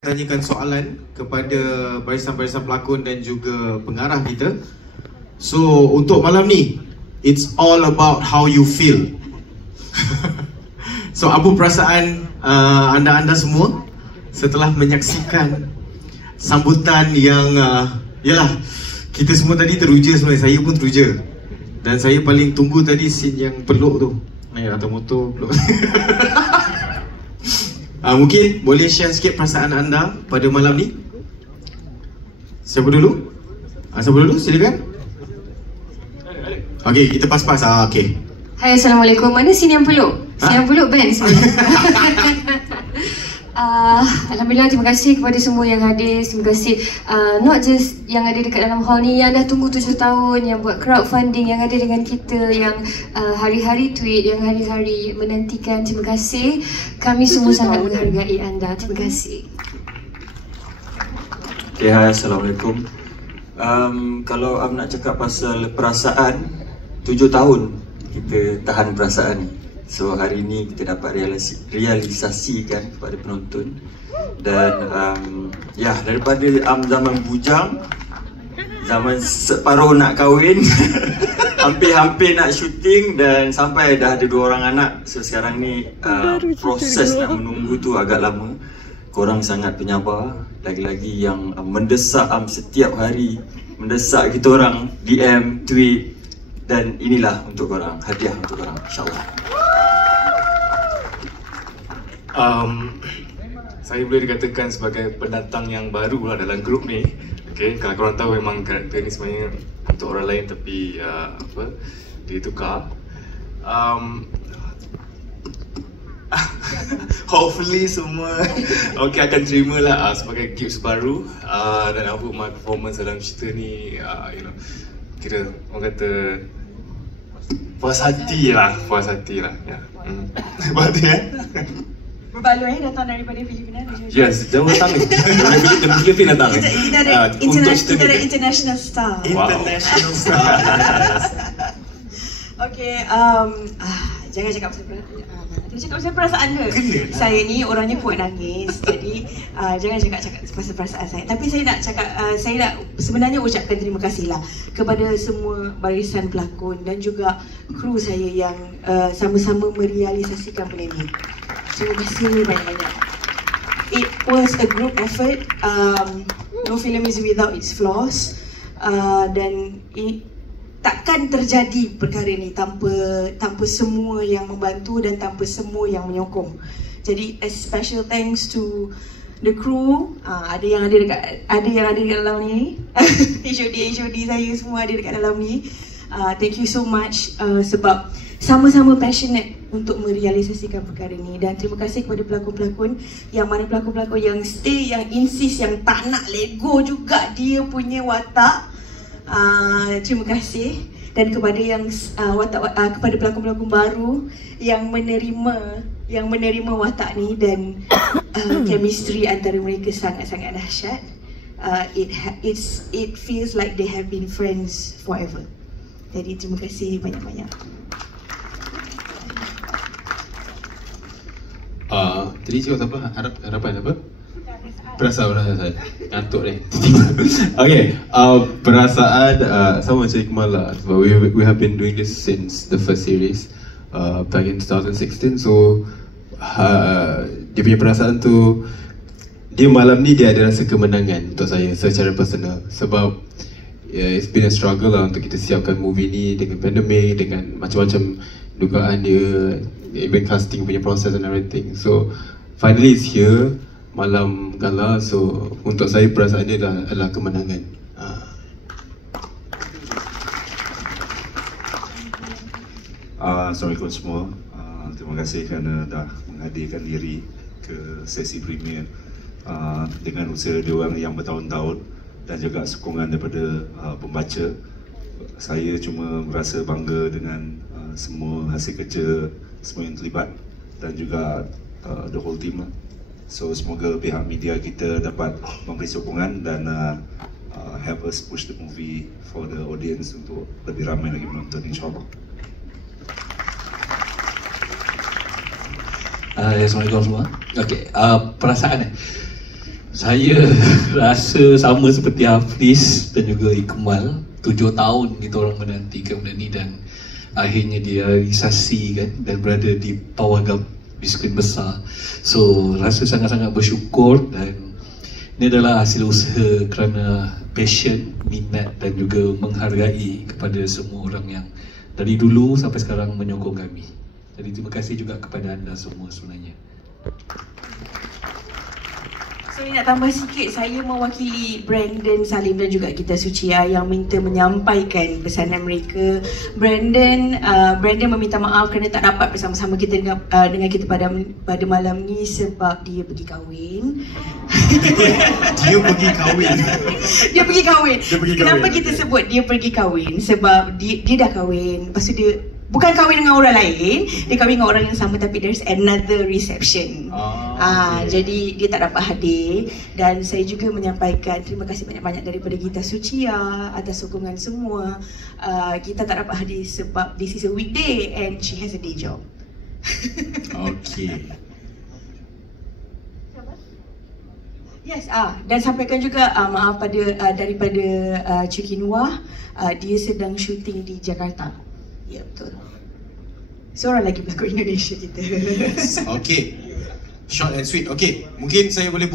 Tanyakan soalan kepada barisan-barisan pelakon dan juga pengarah kita. So untuk malam ni, it's all about how you feel. So apa perasaan anda semua setelah menyaksikan sambutan yang yalah, kita semua tadi teruja sebenarnya, saya pun teruja. Dan saya paling tunggu tadi scene yang peluk tu. Atau motor peluk. Mungkin boleh share sikit perasaan anda pada malam ni. Siapa dulu? Siapa dulu? Silakan. Okey, kita pas-pas. Okey. Hai, Assalamualaikum. Mana sini yang peluk? Sini yang peluk Ben sebenarnya. Alhamdulillah, terima kasih kepada semua yang hadir. Terima kasih not just yang ada dekat dalam hall ni, yang dah tunggu 7 tahun, yang buat crowdfunding, yang ada dengan kita, yang hari-hari tweet, yang hari-hari menantikan. Terima kasih. Kami semua sangat menghargai anda. Terima kasih. Okay, hai, Assalamualaikum. Kalau nak cakap pasal perasaan, 7 tahun kita tahan perasaan ni. So hari ni kita dapat realisasikan kepada penonton. Dan ya, daripada zaman bujang, zaman separuh nak kahwin, hampir-hampir nak syuting, dan sampai dah ada 2 orang anak. So sekarang ni proses nak menunggu tu agak lama. Korang sangat penyabar. Lagi-lagi yang mendesak setiap hari, mendesak kita orang, DM, tweet. Dan inilah untuk korang, hadiah untuk korang, insyaAllah. Saya boleh dikatakan sebagai pendatang yang baru lah dalam grup ni. Okay, kalau korang tahu memang karakter ni sebenarnya untuk orang lain, tapi dia tukar. Hopefully semua akan terima lah sebagai gigs baru, dan I hope my performance dalam cerita ni kira orang kata puas hati lah ya. Puas hati Berbaloi datang daripada Filipina. Yes, jangan datang ni. Dari Filipina datang ni. Kita ada international star. International star. Okay, jangan cakap pasal perasaan ke? Saya ni orangnya kuat nangis. Jadi jangan cakap pasal perasaan saya. Tapi saya nak cakap, saya nak sebenarnya ucapkan terima kasih lah kepada semua barisan pelakon dan juga kru saya yang sama-sama merealisasikan benda ni. Terima kasih banyak-banyak. It was a group effort. No film is without its flaws. Dan takkan terjadi perkara ni tanpa semua yang membantu dan tanpa semua yang menyokong. Jadi a special thanks to the crew. Ada yang ada dekat dalam ni. HOD saya semua ada dekat dalam ni. Thank you so much sebab sama-sama passionate untuk merealisasikan perkara ni. Dan terima kasih kepada pelakon-pelakon yang yang stay, yang insist, yang tak nak let go juga dia punya watak. Terima kasih. Dan kepada kepada pelakon-pelakon baru yang menerima watak ni, dan chemistry antara mereka sangat-sangat dahsyat. It feels like they have been friends forever. Jadi terima kasih banyak-banyak. Tadi cakap apa? Harapan apa? Perasaan saya ngantuk ni. Okay, perasaan sama macam Ikmal lah. Sebab we have been doing this since the first series back in 2016. So dia punya perasaan tu, dia malam ni dia ada rasa kemenangan untuk saya secara personal. Sebab it's been a struggle lah untuk kita siapkan movie ni dengan pandemik, dengan macam-macam dugaan dia, even casting punya proses and everything. So finally it's here, malam gala. So untuk saya perasaan dia adalah kemenangan. Assalamualaikum semua. Terima kasih kerana dah menghadirkan diri ke sesi premier dengan usaha diorang yang bertahun-tahun dan juga sokongan daripada pembaca. Saya cuma merasa bangga dengan semua hasil kerja semua yang terlibat dan juga the whole team lah. So semoga pihak media kita dapat memberi sokongan dan help us push the movie for the audience untuk lebih ramai lagi menonton, insyaAllah. Assalamualaikum semua. Okay, perasaan Saya rasa sama seperti Hafiz dan juga Iqmal. 7 tahun kita orang menantikan benda ni dan akhirnya dia realisasi kan, dan berada di pawagam di skrin besar. So rasa sangat-sangat bersyukur, dan ini adalah hasil usaha kerana passion, minat dan juga menghargai kepada semua orang yang dari dulu sampai sekarang menyokong kami. Jadi terima kasih juga kepada anda semua sebenarnya. So nak tambah sikit, saya mewakili Brandon, Salim dan juga Gita Sucia yang minta menyampaikan pesanan mereka. Brandon meminta maaf kerana tak dapat bersama-sama kita dengan kita pada malam ni sebab dia pergi kahwin. Dia pergi kahwin. Dia pergi kahwin. Kenapa kahwin. kita sebut dia pergi kahwin? Sebab dia dah kahwin. Lepas tu dia bukan kahwin dengan orang lain, dia kahwin dengan orang yang sama tapi there's another reception. Jadi dia tak dapat hadir, dan saya juga menyampaikan terima kasih banyak-banyak daripada Gita Sucia atas sokongan semua. Kita tak dapat hadir sebab this is a weekday and she has a day job. Okay. Yes, dan sampaikan juga maaf daripada Cik Kinwah, dia sedang syuting di Jakarta. Ya, betul. Seorang lagi pelakon Indonesia kita. Okay. Short and sweet. Okay, mungkin saya boleh buka